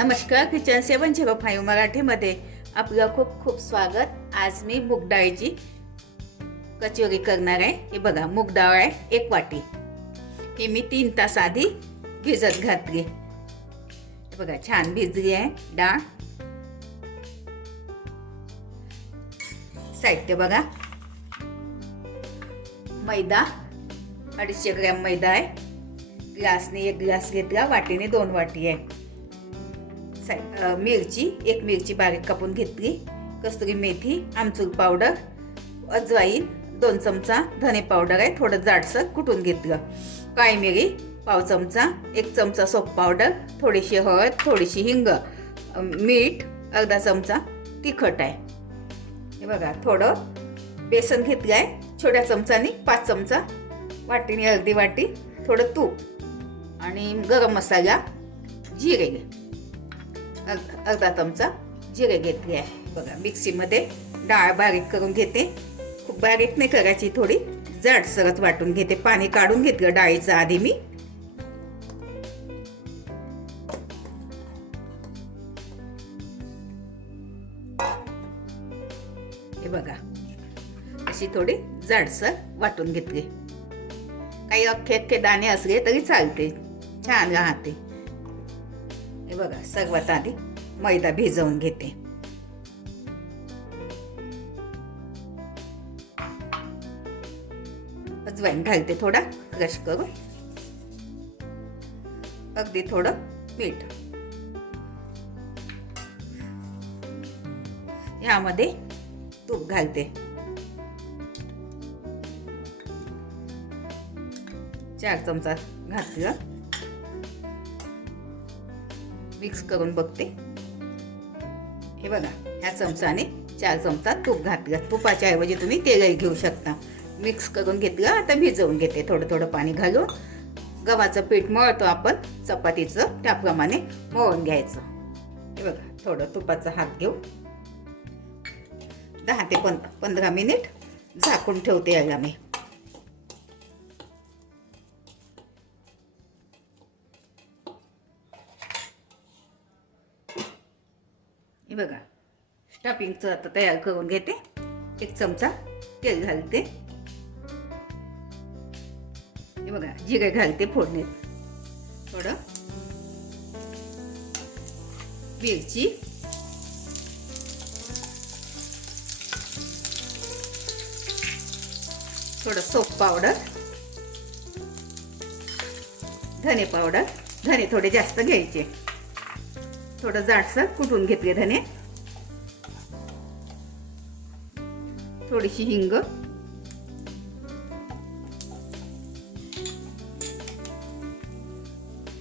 नमस्कार किचन सेवन zero five मराठीमध्ये आपलं खूप खूप स्वागत. आज मी मूग डाळीची कचोरी करणार आहे. हे बघा मूग डाळ आहे एक वाटी. हे मी तीन तास आधी भिजत घातली. बघा छान भिजली आहे डाळ. साहित्य बघा. मैदा अडीचशे ग्रॅम मैदा आहे. ग्लासने एक ग्लास घेतला वाटीने दोन वाटी आहे. साय- मिरची एक मिरची बारीक कापून घेतली कसुरी मेथी आमचूर पावडर अजवाईन दोन चमचा धने पावडर आहे थोडं जाडसर कुटून घेतलं. काळी मिरी पाव चमचा एक चमचा सोप पावडर थोडीशी हळद थोडीशी हिंग मीठ अर्धा चमचा तिखट आहे. हे बघा थोडं बेसन घेतलं आहे छोट्या चमचानी पाच चमचा वाटीने अर्धी वाटी थोडं तूप आणि गरम मसाला जिरे. अर्धा चमचा जिरे घेतले आहे. बघा मिक्सीमध्ये डाळ बारीक करून घेते. खूप बारीक नाही करायची थोडी. जाडसरच वाटून घेते. पाणी काढून घेतलं डाळीचं आधी मी. हे बघा. अशी थोडी जाडसर वाटून घेतली. काही अख्खे अख्खे दाणे असले तरी चालते. छान राहते. बघा सर्वात आधी मैदा भिजवून घेते. अजवाईन घालते थोडा क्रश करून. अगदी थोडं मीठ. ह्यामध्ये तूप घालते. चार चमचा घातलं. मिक्स करून बघते. हे बघा ह्या चमचाने चार चमचा तूप घातलं. तुपाच्या ऐवजी तुम्ही तेलही घेऊ शकता. मिक्स करून घेतलं आता भिजवून घेते. थोडं थोडं पाणी घालून गव्हाचं पीठ मळतो आपण. चपातीचं त्याप्रमाणे मळून घ्यायचं. हे बघा थोडं तुपाचा हात घेऊ. दहा ते पंधरा मिनिट झाकून ठेवते याला मी. स्टफिंगचं आता तयार करून घेते. एक चमचा तेल घालते. हे बघा जिरे घालते फोडणीत. थोडं. मिरची. थोडं सोप पावडर. धने पावडर. धने थोडे जास्त घ्यायचे. थोडं जाडसर कुटून घेतले धने? थोडीशी हिंग.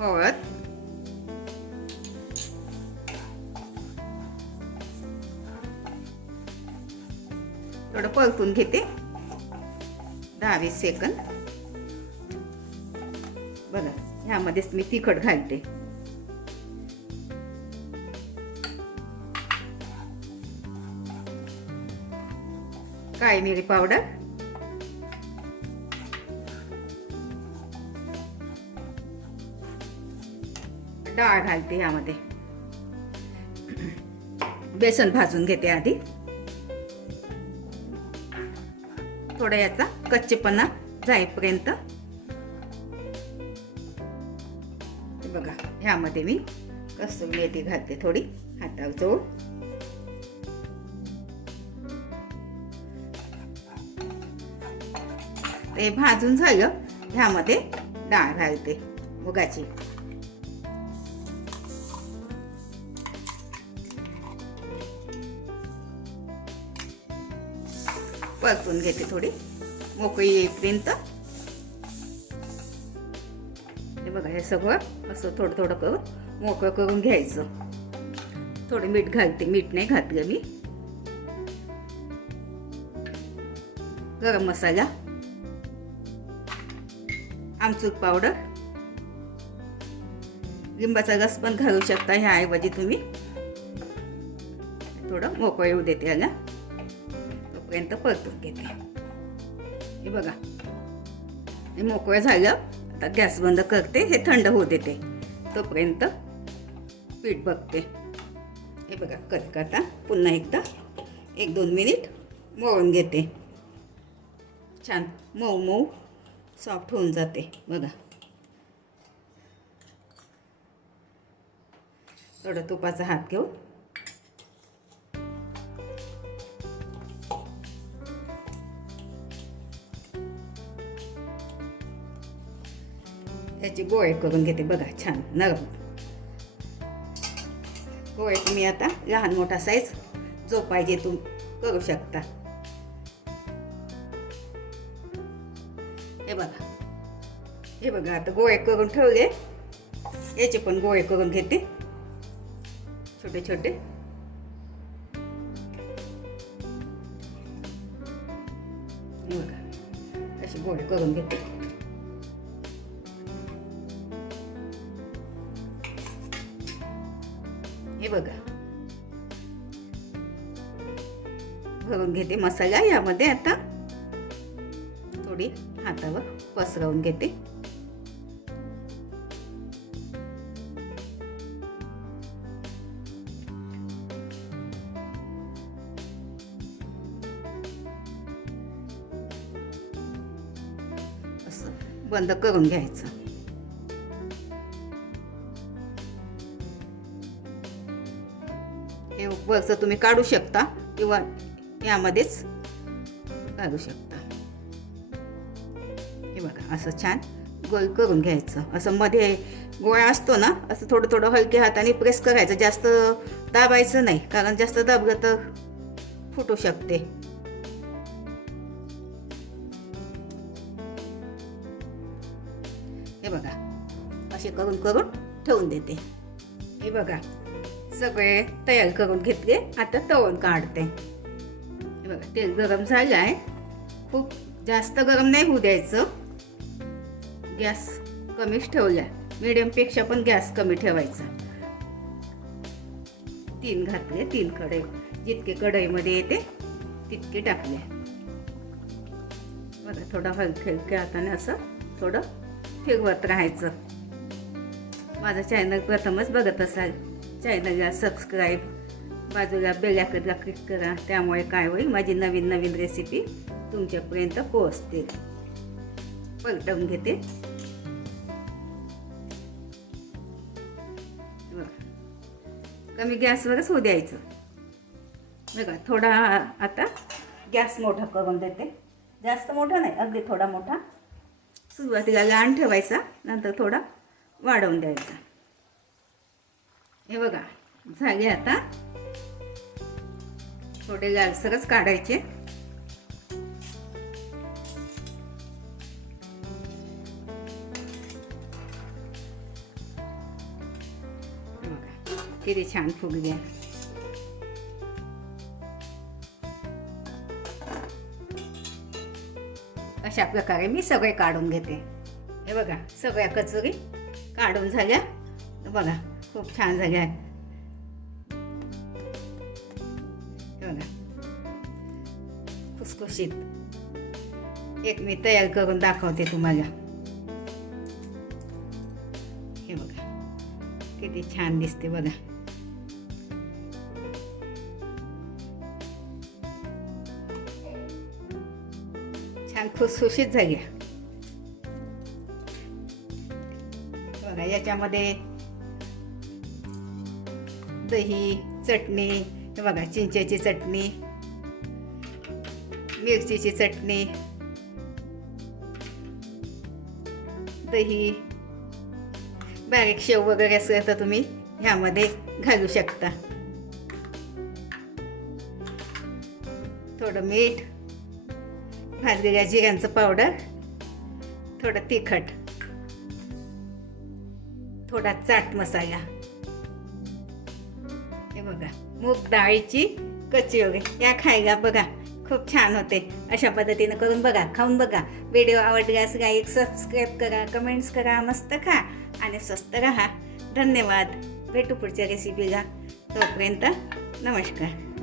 हळद. थोडं परतून घेते. दहा वीस सेकंद. बघा ह्यामध्येच मी तिखट घालते. काळी मिरी पावडर? डाळ घालते यामध्ये. बेसन भाजून घेते आधी. थोडा याचा कच्चेपणा जाईपर्यंत. बघा ह्यामध्ये मी कसुरी मेथी घालते थोडी हातावर चोळ ते भाजून झालं. ह्यामध्ये डाळ घालते. मुगाची. परतून घेते थोडी. मोकळी येईपर्यंत. हे बघा हे सगळं असं थोडं थोडं करून मोकळं करून घ्यायचं. थोडं मीठ घालते. मीठ नाही घातलं मी. गरम मसाला. आमचूर पावडर लिंबाचा रस पण घालू शकता ह्याऐवजी तुम्ही. थोडं मोकळं येऊ देते याला. तोपर्यंत परतून घेते. हे बघा. हे मोकळं झालं. आता गॅस बंद करते. हे थंड होऊ देते. तोपर्यंत पीठ बघते. हे बघा कणिक करता पुन्हा एकदा एक दोन मिनिट मळून घेते. छान मऊ मऊ सॉफ्ट होऊन जाते. बघा. थोडं तुपाचा हात घेऊ. त्याचे गोळे करून घेते. बघा छान. नरम. गोळे तुम्ही आता लहान मोठा साईज जो पाहिजे तुम्ही करू शकता. हे बघा आता गोळे करून ठेवले. याचे पण गोळे करून घेते. छोटे छोटे. बघा असे गोळे करून घेते. हे बघा. भरून घेते मसाला यामध्ये आता. थोडी हातावर पसरवून घेते. बंद करून घ्यायचं. हे वरचं तुम्ही काढू शकता किंवा यामध्येच काढू शकता. हे बघा असं छान गोल करून घ्यायचं. असं मध्ये गोळा असतो ना असं थोडं थोडं हलक्या हाताने प्रेस करायचं. जास्त दाबायचं नाही कारण जास्त दाबलं तर फुटू शकते. करून करून ठेवून देते. हे बघा सगळे तयार करून घेतले. आता तळून काढते. हे बघा तेल गरम झालं आहे. खूप जास्त गरम नाही होऊ द्यायचं. गॅस कमीच ठेवला मिडियमपेक्षा पण गॅस कमी ठेवायचा. तीन घातले तीन कढई. जितके कढईमध्ये येते तितके टाकले. बघा थोडं हलके हलके हाताने असं थोडं फिरवत राहायचं. माझं चॅनल प्रथमच बघत असाल चॅनलला सबस्क्राईब बाजूला बेलाकडला क्लिक करा त्यामुळे काय होईल माझी नवीन नवीन रेसिपी तुमच्यापर्यंत पोहोचते. पलटवून घेते. कमी गॅसवरच होऊ द्यायचं. बघा थोडा आता गॅस मोठा करून देते. जास्त मोठा नाही अगदी थोडा मोठा. सुरुवातीला लहान ठेवायचा नंतर थोडा वाढवून द्यायचा. हे बघा झाले आता. थोडे लालसरच काढायचे. किती छान फुगले. अशा प्रकारे मी सगळे काढून घेते. हे बघा सगळ्या कचोरी काढून झाल्या. बघा खूप छान झाल्या. आहेत हे बघा. खुसखुशीत. एक मी तयार करून दाखवते तुम्हाला. हे बघा. किती छान दिसते बघा. छान खुसखुशीत झाली बघा याच्यामध्ये दही चटणी हे बघा चिंचेची चटणी मिरचीची चटणी दही बारीक शेव वगैरे असेल तर तुम्ही ह्यामध्ये घालू शकता. थोडं मीठ भाजलेल्या जिऱ्यांचं पावडर थोडं तिखट. थोडा चाट मसाला. हे बघा मूग डाळीची कचोरी या खायला बघा खूप छान होते. अशा पद्धतीनं करून बघा खाऊन बघा. व्हिडिओ आवडल्यास गाईक सबस्क्राईब करा कमेंट्स करा मस्त खा आणि स्वस्त राहा. धन्यवाद. भेटू पुढच्या रेसिपीला तोपर्यंत नमस्कार.